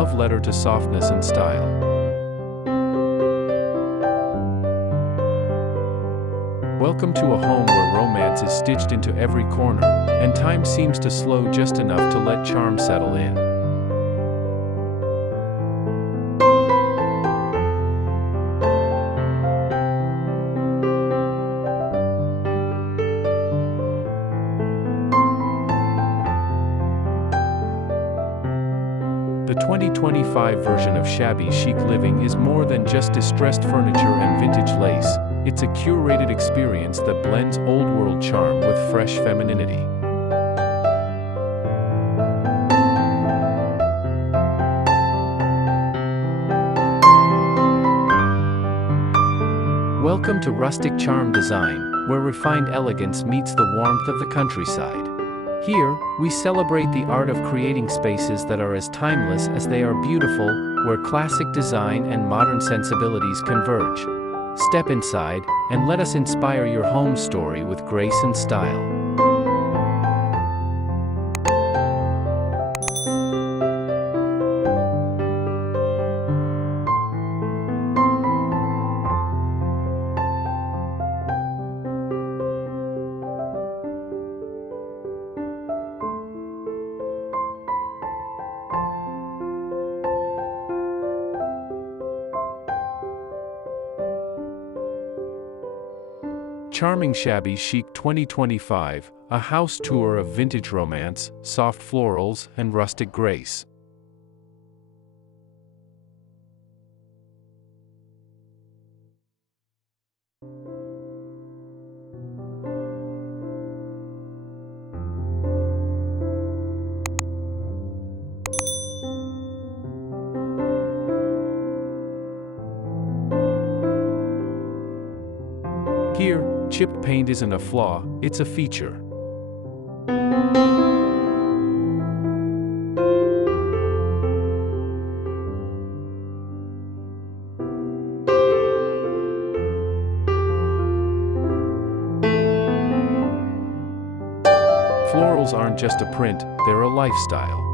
love letter to softness and style. Welcome to a home where romance is stitched into every corner, and time seems to slow just enough to let charm settle in. The 2025 version of Shabby Chic living is more than just distressed furniture and vintage lace. It's a curated experience that blends old-world charm with fresh femininity. Welcome to Rustic Charm Design, where refined elegance meets the warmth of the countryside. Here, we celebrate the art of creating spaces that are as timeless as they are beautiful, where classic design and modern sensibilities converge. Step inside, and let us inspire your home story with grace and style. Charming Shabby Chic 2025, a house tour of vintage romance, soft florals, and rustic grace. Here, chipped paint isn't a flaw, it's a feature. Florals aren't just a print, they're a lifestyle.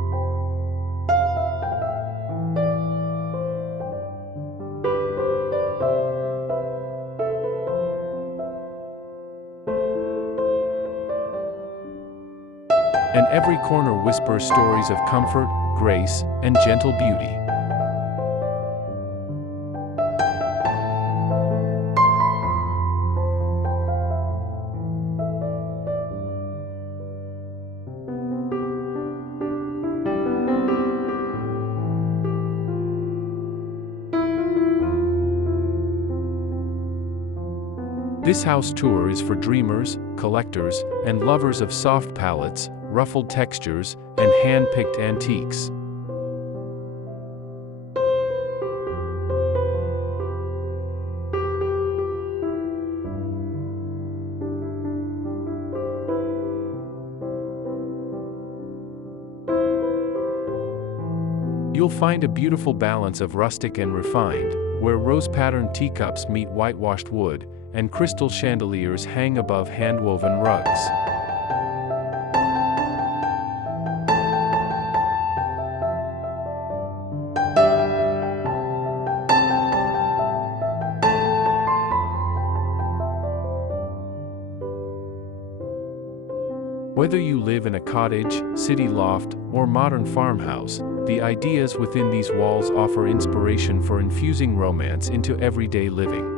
And every corner whispers stories of comfort, grace, and gentle beauty. This house tour is for dreamers, collectors, and lovers of soft palettes, ruffled textures, and hand-picked antiques. You'll find a beautiful balance of rustic and refined, where rose-patterned teacups meet whitewashed wood, and crystal chandeliers hang above hand-woven rugs. Whether you live in a cottage, city loft, or modern farmhouse, the ideas within these walls offer inspiration for infusing romance into everyday living.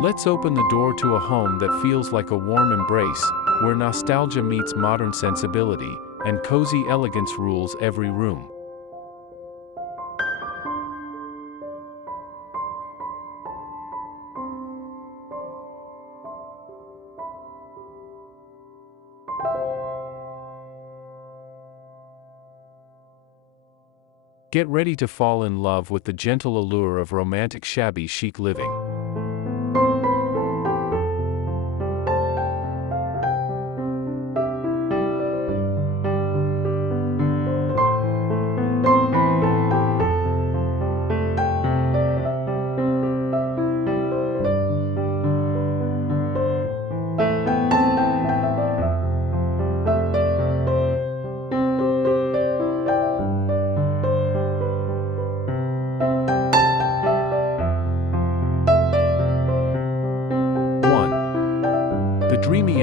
Let's open the door to a home that feels like a warm embrace, where nostalgia meets modern sensibility, and cozy elegance rules every room. Get ready to fall in love with the gentle allure of romantic shabby chic living.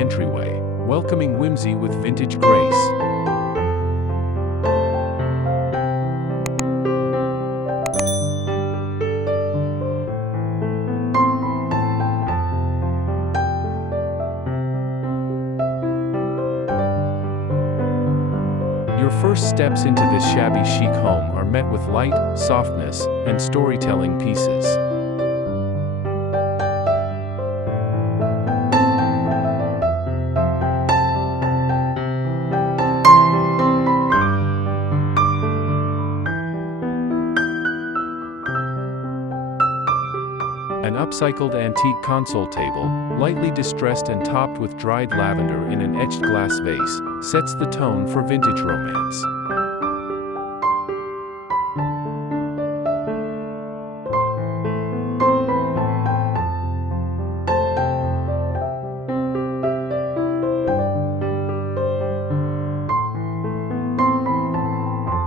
entryway, welcoming whimsy with vintage grace. Your first steps into this shabby chic home are met with light, softness, and storytelling pieces. An upcycled antique console table, lightly distressed and topped with dried lavender in an etched glass vase, sets the tone for vintage romance.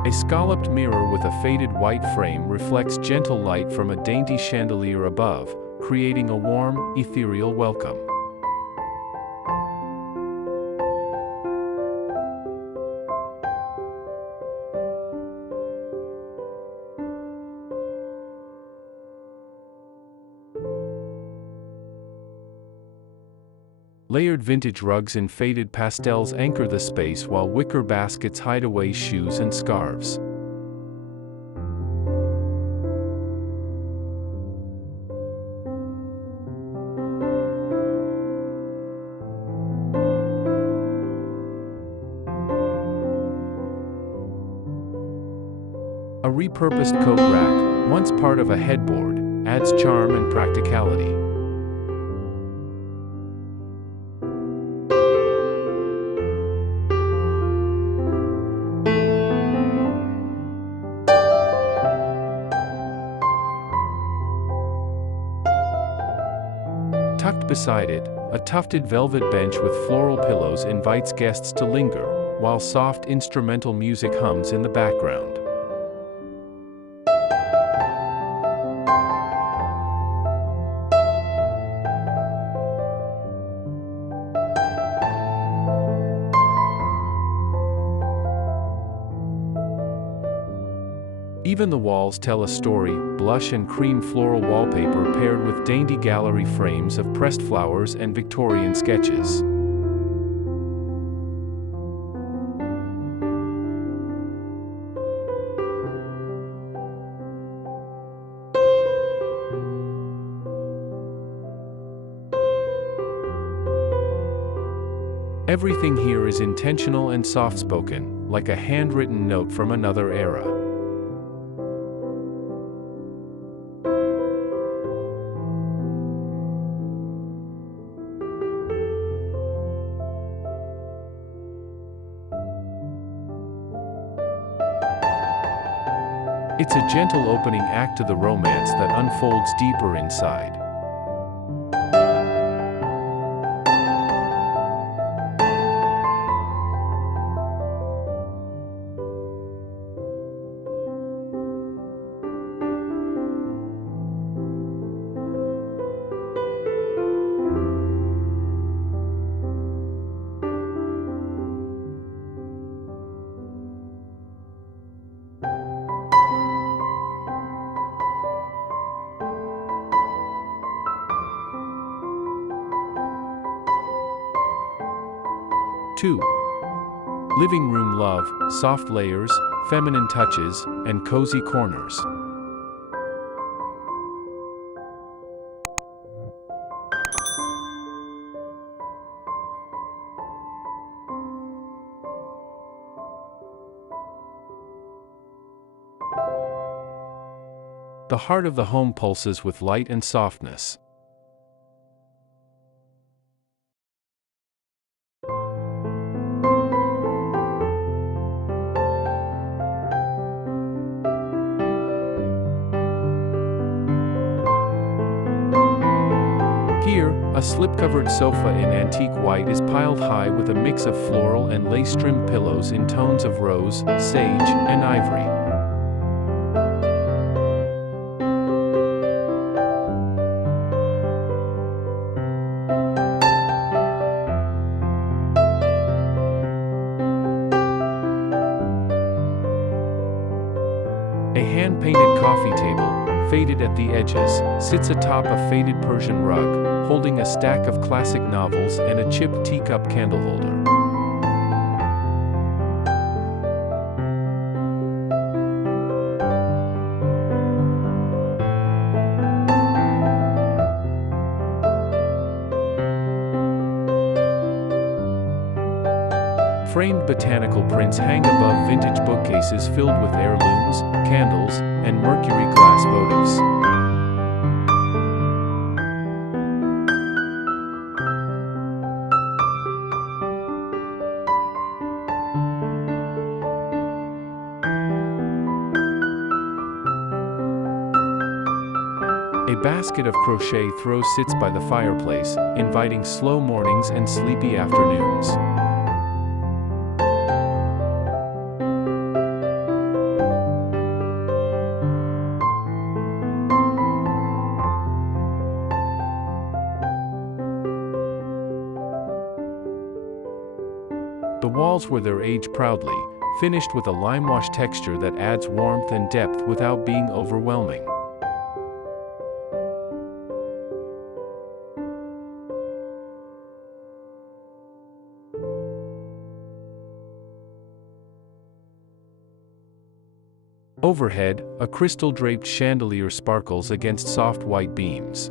A scalloped mirror with a faded white frame reflects gentle light from a dainty chandelier above, creating a warm, ethereal welcome. Layered vintage rugs in faded pastels anchor the space while wicker baskets hide away shoes and scarves. A repurposed coat rack, once part of a headboard, adds charm and practicality. Tucked beside it, a tufted velvet bench with floral pillows invites guests to linger, while soft instrumental music hums in the background. Even the walls tell a story, blush and cream floral wallpaper paired with dainty gallery frames of pressed flowers and Victorian sketches. Everything here is intentional and soft-spoken, like a handwritten note from another era. It's a gentle opening act to the romance that unfolds deeper inside. Two. Living room love, soft layers, feminine touches, and cozy corners. The heart of the home pulses with light and softness. Here, a slip-covered sofa in antique white is piled high with a mix of floral and lace-trimmed pillows in tones of rose, sage, and ivory. hand-painted coffee table, faded at the edges, sits atop a faded Persian rug, holding a stack of classic novels and a chipped teacup candle holder. Framed botanical prints hang above vintage bookcases filled with heirlooms, candles, and mercury glass votives. A basket of crochet throws sits by the fireplace, inviting slow mornings and sleepy afternoons. The walls wear their age proudly, finished with a limewash texture that adds warmth and depth without being overwhelming. Overhead, a crystal-draped chandelier sparkles against soft white beams.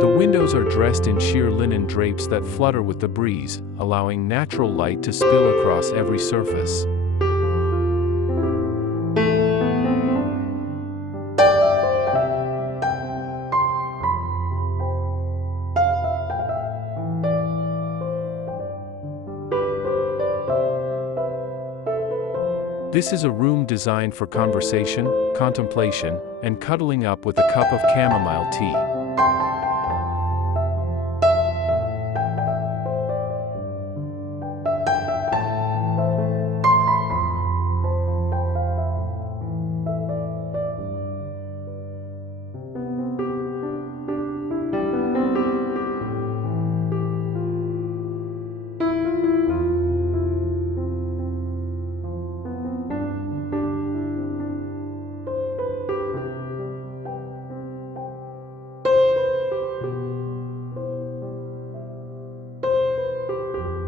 The windows are dressed in sheer linen drapes that flutter with the breeze, allowing natural light to spill across every surface. This is a room designed for conversation, contemplation, and cuddling up with a cup of chamomile tea.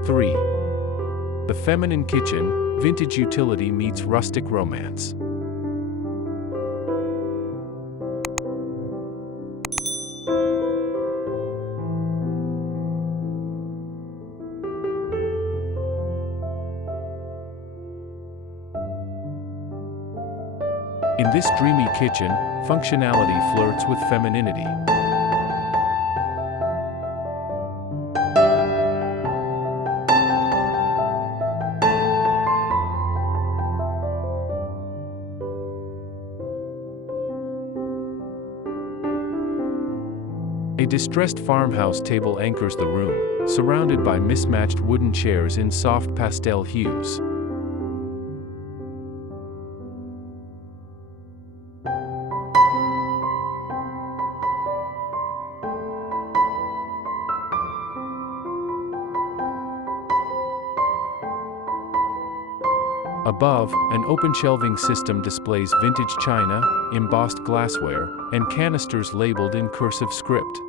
Three. The feminine kitchen, vintage utility meets rustic romance. In this dreamy kitchen, functionality flirts with femininity. A distressed farmhouse table anchors the room, surrounded by mismatched wooden chairs in soft pastel hues. Above, an open shelving system displays vintage china, embossed glassware, and canisters labeled in cursive script.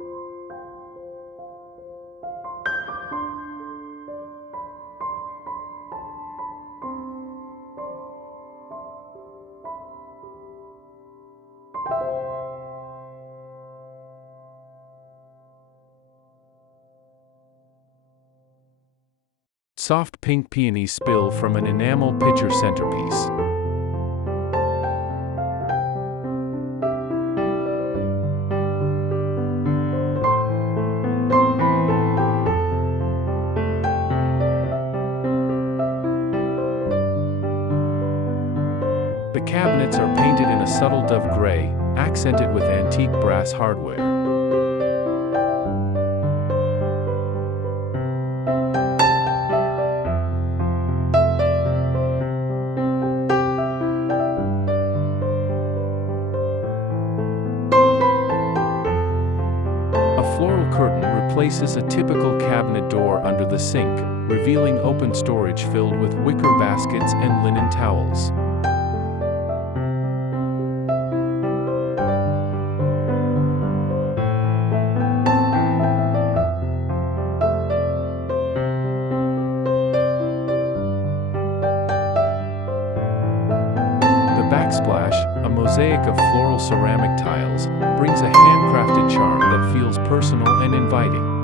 Soft pink peonies spill from an enamel pitcher centerpiece. The cabinets are painted in a subtle dove gray, accented with antique brass hardware. curtain replaces a typical cabinet door under the sink, revealing open storage filled with wicker baskets and linen towels. The backsplash, a mosaic of floral ceramic tiles, brings a handcrafted charm that feels personal and inviting.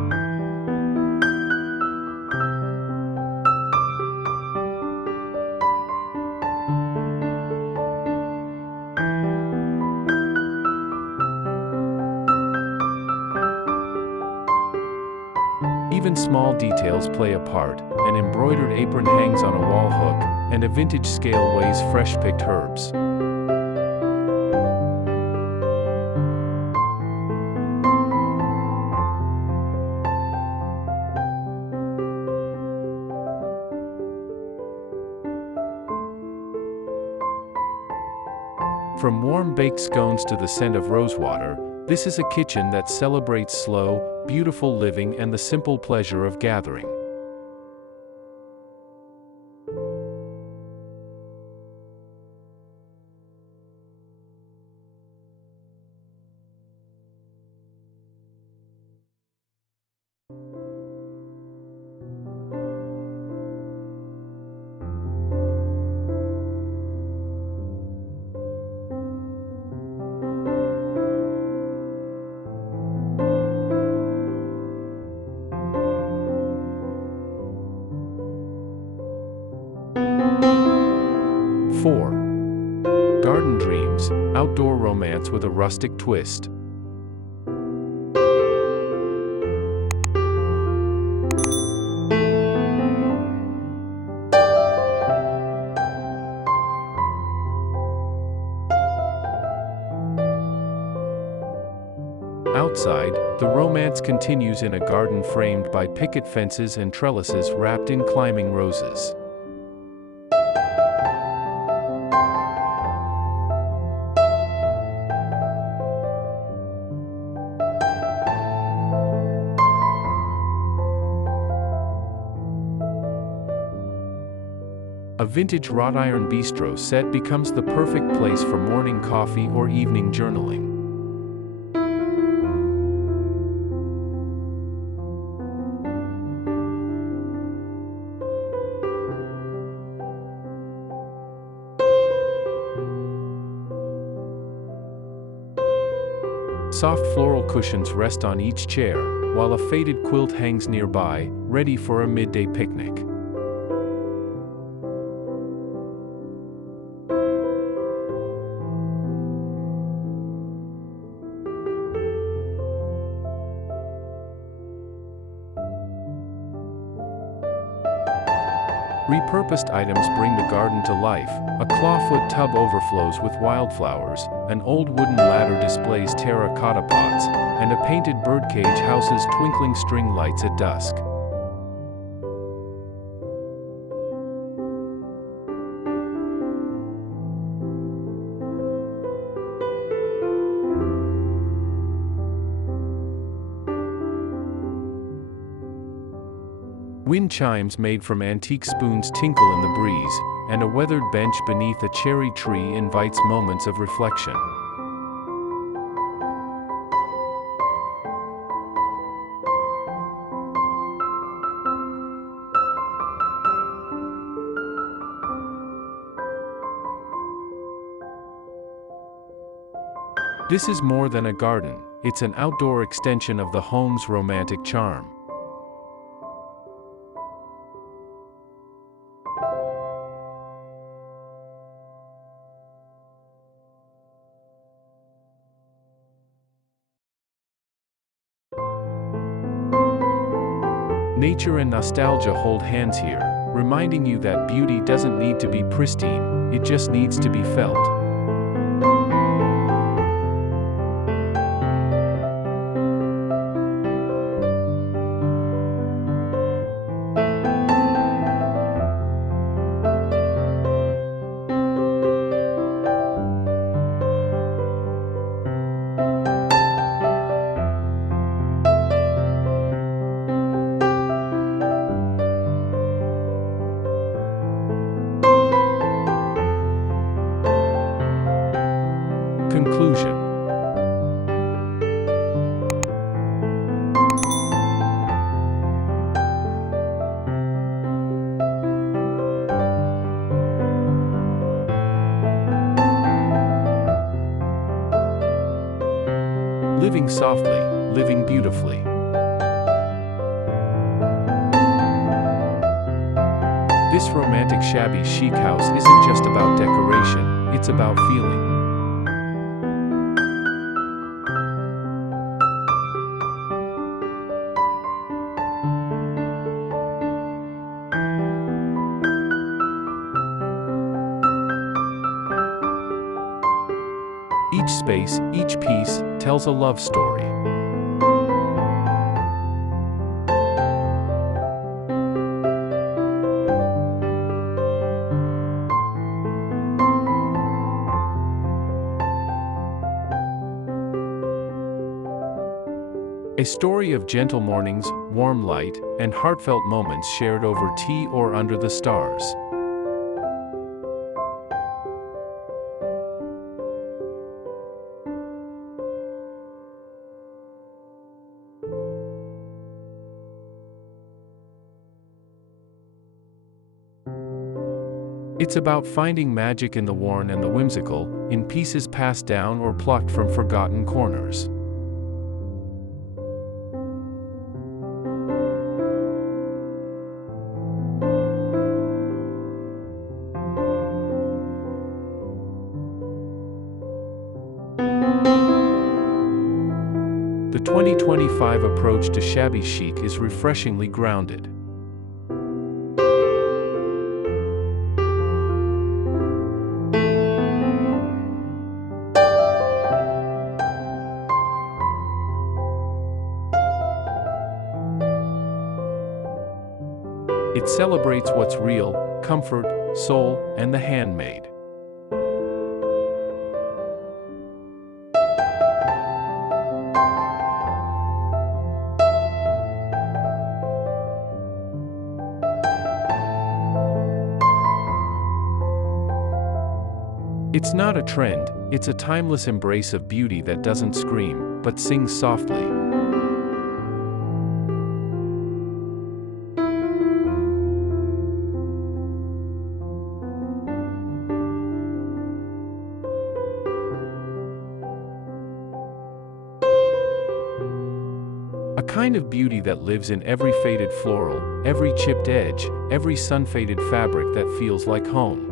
Even small details play a part. An embroidered apron hangs on a wall hook, and a vintage scale weighs fresh-picked herbs. From warm-baked scones to the scent of rosewater, this is a kitchen that celebrates slow, beautiful living and the simple pleasure of gathering. Four. Garden Dreams, outdoor romance with a rustic twist. Outside, the romance continues in a garden framed by picket fences and trellises wrapped in climbing roses. A vintage wrought iron bistro set becomes the perfect place for morning coffee or evening journaling. Soft floral cushions rest on each chair, while a faded quilt hangs nearby, ready for a midday picnic. Repurposed items bring the garden to life. A clawfoot tub overflows with wildflowers, an old wooden ladder displays terracotta pots, and a painted birdcage houses twinkling string lights at dusk. Wind chimes made from antique spoons tinkle in the breeze, and a weathered bench beneath a cherry tree invites moments of reflection. This is more than a garden, it's an outdoor extension of the home's romantic charm. Nature and nostalgia hold hands here, reminding you that beauty doesn't need to be pristine, it just needs to be felt. softly, living beautifully. This romantic shabby chic house isn't just about decoration, it's about feeling. Each space, each piece, tells a love story. A story of gentle mornings, warm light, and heartfelt moments shared over tea or under the stars. It's about finding magic in the worn and the whimsical, in pieces passed down or plucked from forgotten corners. The 2025 approach to shabby chic is refreshingly grounded. It celebrates what's real, comfort, soul, and the handmade. It's not a trend, it's a timeless embrace of beauty that doesn't scream, but sings softly. A kind of beauty that lives in every faded floral, every chipped edge, every sun-faded fabric that feels like home.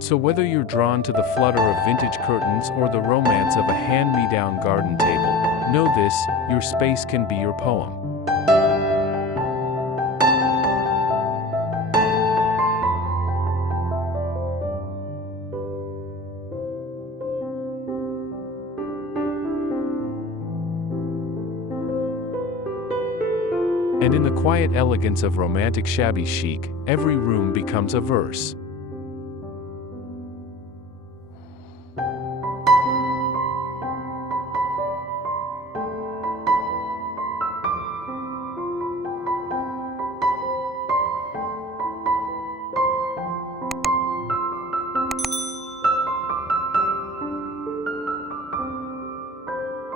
So whether you're drawn to the flutter of vintage curtains or the romance of a hand-me-down garden table, know this, your space can be your poem. And in the quiet elegance of romantic shabby chic, every room becomes a verse.